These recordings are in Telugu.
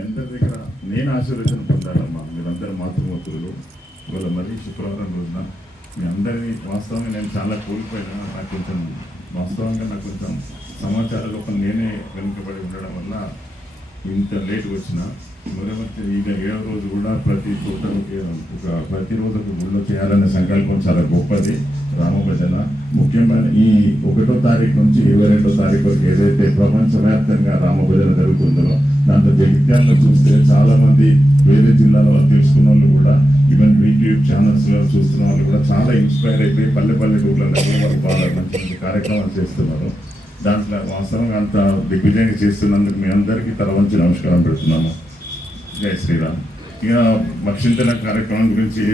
మీ అందరి దగ్గర నేను ఆశీర్వచనం పొందాలమ్మా. మీరందరూ మాతృమూర్తులు ఇవాళ మరీ శుక్రవారం రోజున మీ అందరినీ వాస్తవంగా నేను చాలా కోల్పోయినా నాకు కొంచెం వాస్తవంగా నాకు కొంచెం సమాచార లోపం నేనే వెనుకబడి ఉండడం వల్ల ఇంత లేట్ వచ్చిన మరొకటి ఇక ఏడో రోజు కూడా ప్రతి చోట ఒక- ఒక ప్రతిరోజు ఒక గుళ్ళో చేయాలనే సంకల్పం చాలా గొప్పది రామభజన ముఖ్యమైన ఈ ఒకటో తారీఖు నుంచి ఇరవై రెండో తారీఖు వరకు ఏదైతే ప్రపంచవ్యాప్తంగా రామభజన జరుగుతుందో దాంట్లో జగిత్యాలను చూస్తే చాలామంది వేరే జిల్లాల వాళ్ళు తెలుసుకున్న వాళ్ళు కూడా ఈవెన్ యూట్యూబ్ ఛానల్స్లో చూస్తున్న వాళ్ళు కూడా చాలా ఇన్స్పైర్ అయిపోయి పల్లె పల్లెటూర్లలో కూడా వాళ్ళు బాగా మంచి మంచి కార్యక్రమాలు చేస్తున్నారు. దాంట్లో వాస్తవంగా అంత దిగ్విజయంగా చేస్తున్నందుకు మీ అందరికీ తల వంచి నమస్కారం పెడుతున్నాము. జై శ్రీరామ్. ఇక భక్షింతల కార్యక్రమం గురించి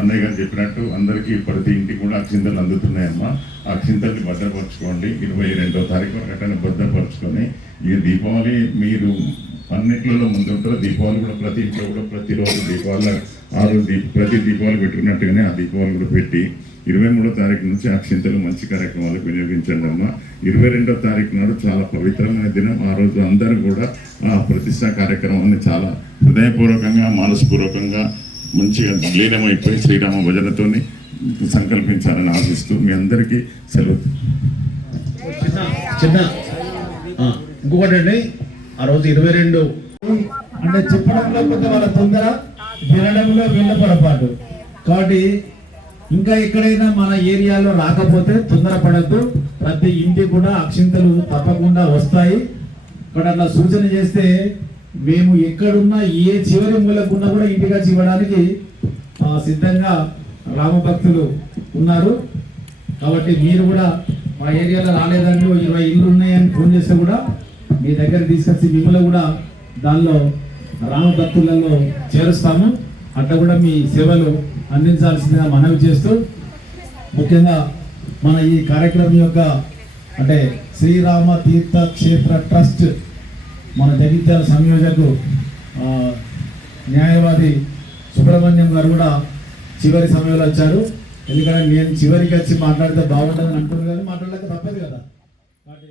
అన్నయ్య గారు చెప్పినట్టు అందరికీ ప్రతి ఇంటికి కూడా అక్షింతలు అందుతున్నాయమ్మా. అక్షింతల్ని భద్రపరచుకోండి. ఇరవై రెండో తారీఖు అట్టని భద్రపరచుకొని ఈ దీపావళి మీరు అన్నింటిలో ముందుంటారు దీపావళి కూడా ప్రతి ఇంట్లో కూడా ప్రతిరోజు దీపావళి ఆరు దీప ప్రతి దీపావళి పెట్టుకున్నట్టుగానే ఆ దీపావళి కూడా పెట్టి ఇరవై మూడో తారీఖు నుంచి అక్షింతలు మంచి కార్యక్రమాలకు వినియోగించండి అమ్మ. ఇరవై రెండో తారీఖు నాడు చాలా పవిత్రమైన దినం. ఆ రోజు అందరూ కూడా ఆ ప్రతిష్టా కార్యక్రమాన్ని చాలా హృదయపూర్వకంగా మానసపూర్వకంగా మంచిగా లీనమైపోయి శ్రీరామ భజనతోని సంకల్పించాలని ఆశిస్తూ మీ అందరికీ సెలవు. చిన్న ఇంకొకటి అండి. ఆ రోజు ఇరవై రెండు. అంటే చెప్పడంలో కొంత వాళ్ళ తొందర వినడంలో వీళ్ళ పొరపాటు కాబట్టి ఇంకా ఎక్కడైనా మన ఏరియాలో రాకపోతే తొందరపడద్దు. ప్రతి ఇంటికి కూడా అక్షింతలు తప్పకుండా వస్తాయి. ఇక్కడ అట్లా సూచన చేస్తే మేము ఎక్కడున్నా ఏ చివరి మూలకున్నా కూడా ఇంటికి వచ్చి ఇవ్వడానికి సిద్ధంగా రామభక్తులు ఉన్నారు. కాబట్టి మీరు కూడా మా ఏరియాలో రాలేదండి. ఇరవై ఇల్లు ఉన్నాయని ఫోన్ చేస్తే కూడా మీ దగ్గర తీసుకొచ్చి మిమ్మల్ని కూడా దానిలో రామ భక్తులలో చేరుస్తాము. అట్లా కూడా మీ సేవలు అందించాల్సిందిగా మనవి చేస్తూ ముఖ్యంగా మన ఈ కార్యక్రమం యొక్క అంటే శ్రీరామ తీర్థ క్షేత్ర ట్రస్ట్ మన జగిత్యాల సంయోజకు న్యాయవాది సుబ్రహ్మణ్యం గారు కూడా చివరి సమయంలో వచ్చారు. ఎందుకంటే నేను చివరికి వచ్చి మాట్లాడితే బాగుంటుందని అంటున్నారు కానీ మాట్లాడలేక తప్పదు కదా. కాబట్టి